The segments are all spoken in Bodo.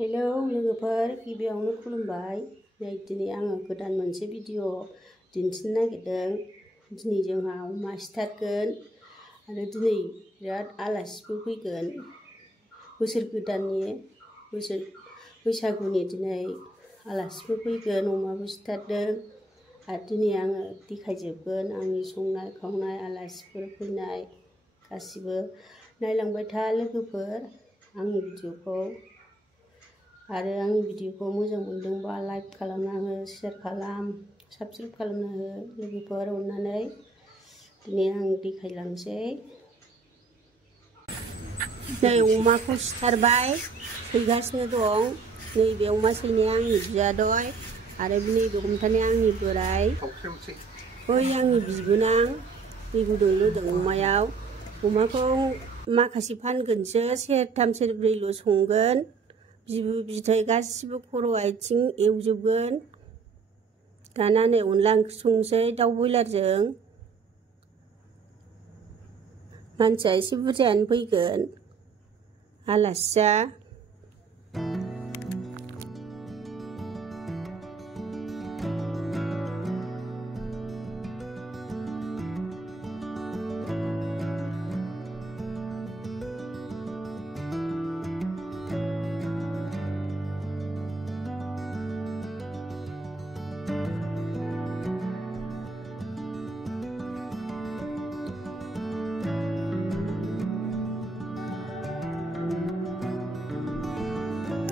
हेलौ लोगोफोर, गिबियावनो खुलुमबाय। नै दिनै आङो गोदान मोनसे भिडिअ दिन्थिनो नागिरदों। दिनै जोंहा अमा सिथारगोन आरो दिनै बिराद आलासिबो फैगोन। बोसोर गोदाननि बैसागुनि दिनै आलासिबो फैगोन, अमाबो सिथारदों आरो दिनै आङो देखायजोबगोन आंनि संनाय खावनाय, आलासिफोर फैनाय गासिबो। नायलांबाय था लोगोफोर आंनि भिडिअखौ। आरो आंनि भिडिअखौ मोजां मोनदोंबा लाइक खालामना हो, शेयार खालाम, साबस्क्राइब खालामना हो लोगोफोर अननानै। दिनै आं देखायलांसै। नै अमाखौ सिथारबाय, सैगासिनो दं। नैबे अमा सैनाया आंनि बियादै आरो नैबे हमथानाया आंनि बोराय। बै आंनि बिबोनां दै गुदुं लोदों अमायाव। अमाखौ माखासे फानगोनसो, सेरथाम सेरब्रैल' संगोन। बिबु बिथै गासिबो खर' आथिं एवजोबगोन। दाना नै अनला ओंख्रि संसै दाउ बयलारजों। मानसिया एसे बुरजायानो फैगोन आलासिया।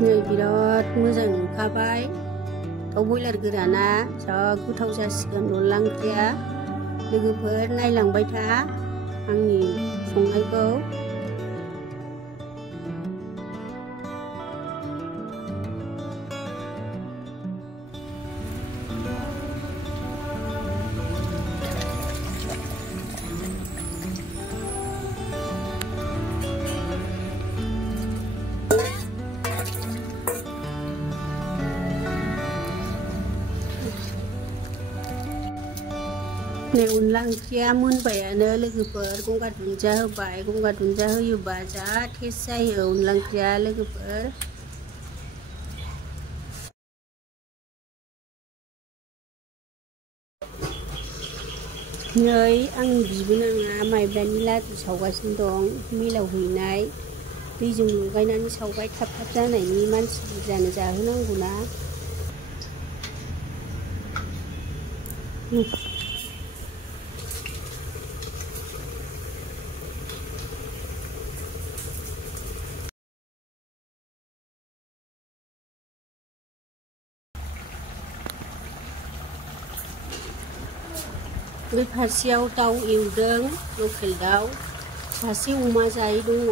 नै बिराद मोजां नुखाबाय दाउ बयलार गोराना, जा गोथाव जासिगोन अनला ओंख्रिया। लोगोफोर नायलांबाय था आंनि संनायखौ। नै अनला ओंख्रिया मोनबायानो लोगोफोर। गंगार दुन्दिया होबाय, गंगार दुन्दिया होयोबा जा टेस्ट जायो अनला ओंख्रिया लोगोफोर। नै आंनि बिबोनाङा माइब्रानि लादु सावगासिनो दं, मिलाव हैनाय। दैजों लगायनानै सावबाय थाब थाब जानायनि, मानसि बुरजानो जाहोनांगौना। बे फारसेयाव दाउ एवदों, लकेल दाउ। सासे अमा जायै दङ।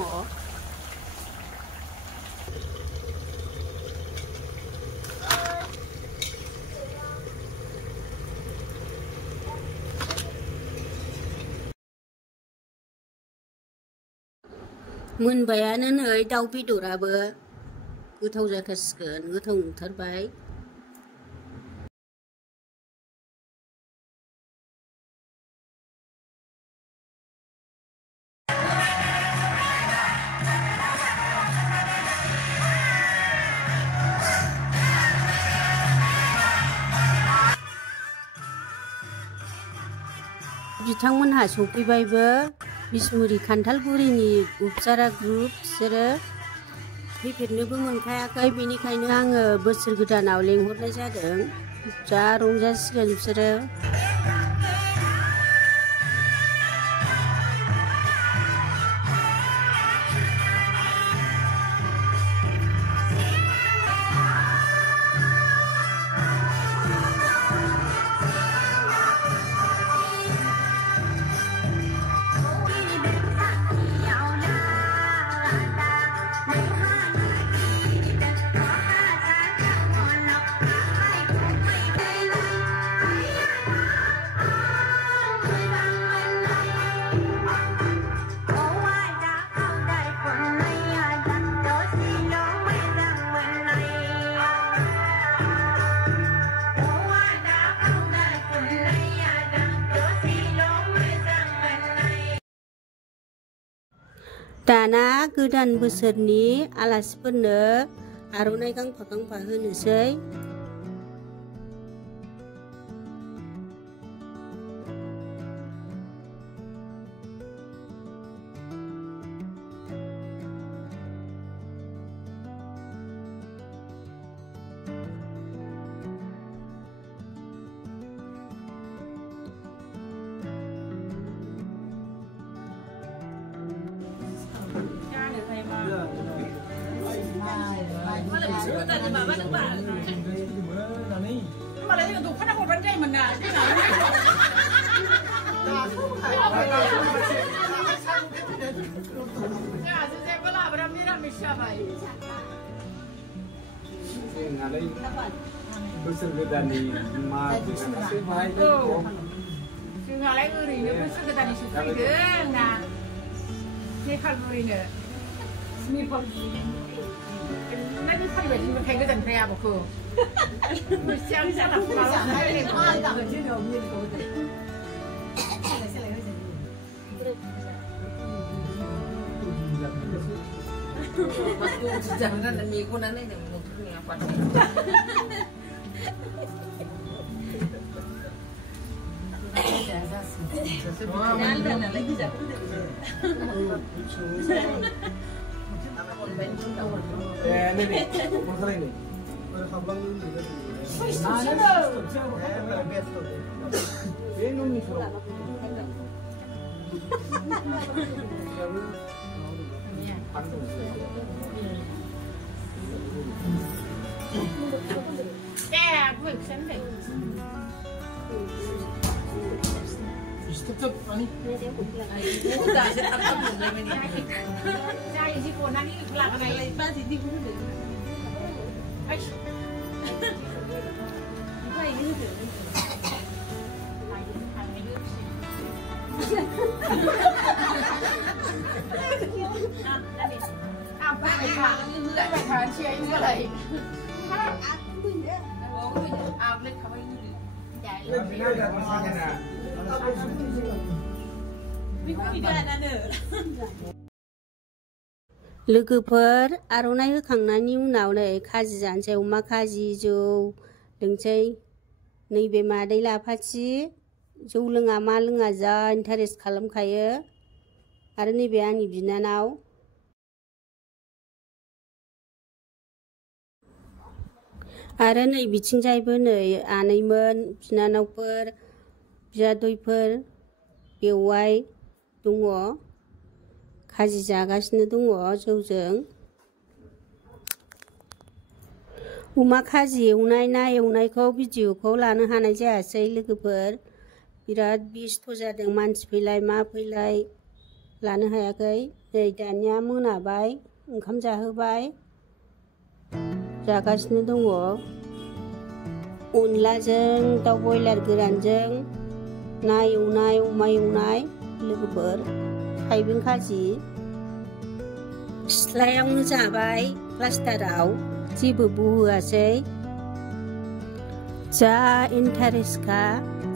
मोनबायानो नै दाउ बेदराबो, गोथाव जाथारसिगोन, गोथाव नुथारबाय। बिथांमोनहा सफैबायबो, बिसमुरि खान्थालगुरिनि उपचारा ग्रुप। बिसोरो फैफेरनोबो मोनखायाखै, बेनिखायनो आङो बोसोर गोदानाव लेंहरनाय जादों। जा रंजासिगोन बिसोरो। दाना गोदान बोसोरनि आलासिफोरनो आर'नाइ गांफा गांफा होनोसै। 마라이가 높아나고 반장이 만나. 자, 이제 빨라 버람이랑 미샤바이. Ngalai besar gedani ma sebai ngalai urine besar gedani sebai na nekal urine smi pol nanti kali baju pakai gedan kaya apa ko siang sana malam hari ni ada baju ni omni ni kau tu Waktu jangan dan minggu nanti yang mungkin apa sih? Jangan lagi jauh. Ini masalah ini. लोगोफोर आर'नाइ होखांनायनि उनाव नै खाजि जानोसै अमा खाजि जौ लोंसै नैबे मादै लाफाथि जौ लोङा मा लोङा जा इन्टारेस्ट खालामखायो आरो नैबे आंनि बिनानाव आरो नै बिथिंजायबो नै आनैमोन बिनानावफोर बियादैफोर बेवाइ दङ खाजि जागासिनो दङ जौजों अमा खाजि एवनाय ना एवनायखौ भिडिअखौ लानो हानाय जायासै लोगोफोर बिराद बेस्थ' जादों मानसि फैलाय मा फैलाय लानो हायाखै नै दानिया मोनाबाय ओंखाम जाहोबाय जागासिनो दङ अनलाजों दाउ बयलार गोरानजों ना एवनाय अमा एवनाय लोगोफोर थाइबें खाजि सिथ्लायावनो जाबाय प्लास्टाराव जेबो बहोआसै जा इन्टारेस्टखा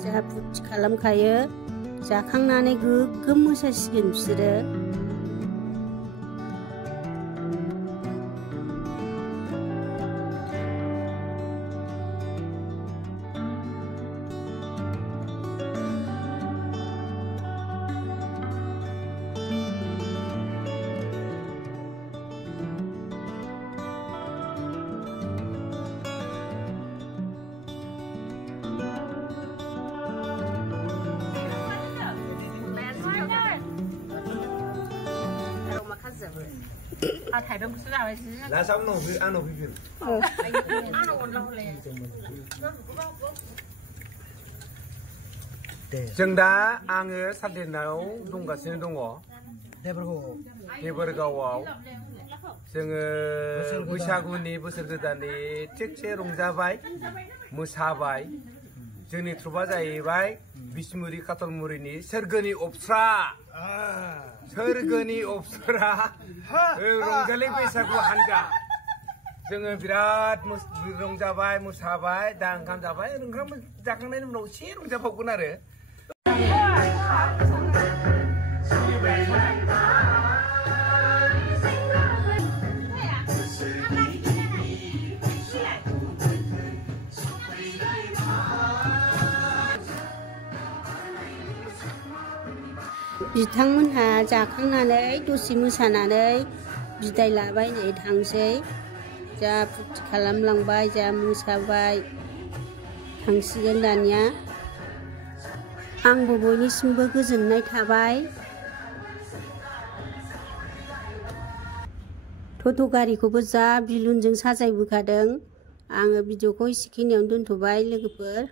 जा फुरथि खालामखायो जाखांनानै गोग्गोम मोसासिगोन बिसोरो थाइबें बुस्थु जाबायसो लासाव आंनाव फैफिन आंनाव अनला हरलाय जों दा आङो सानदेनाव दंगासिनो दङ देबरगावआव जोङो बैसागुनि बोसोर गोदाननि थिगसे रंजाबाय मोसाबाय जोंनि ट्रुपा जाहैबाय बिसमुरि काटलमुरिनि सोरगोनि अप्सरा रंजालि बैसागु हानजा जोङो बिराद रंजाबाय मोसाबाय दा ओंखाम जाबाय ओंखाम जाखांनायनि उनाव एसे रंजाबावगोन आरो बिथांमोनहा जाखांनानै दसे मोसानानै बिदाय लाबाय नै थांसै जा फुरथि खालामलांबाय जा मोसाबाय थांसिगोन दानिया आंबो बयनिसिमबो गोजोननाय थाबाय टट' गारिखौबो जा बिलुनजों साजायबोखादों आङो भिडिअखौ एसेखिनियावनो दोनथ'बाय लोगोफोर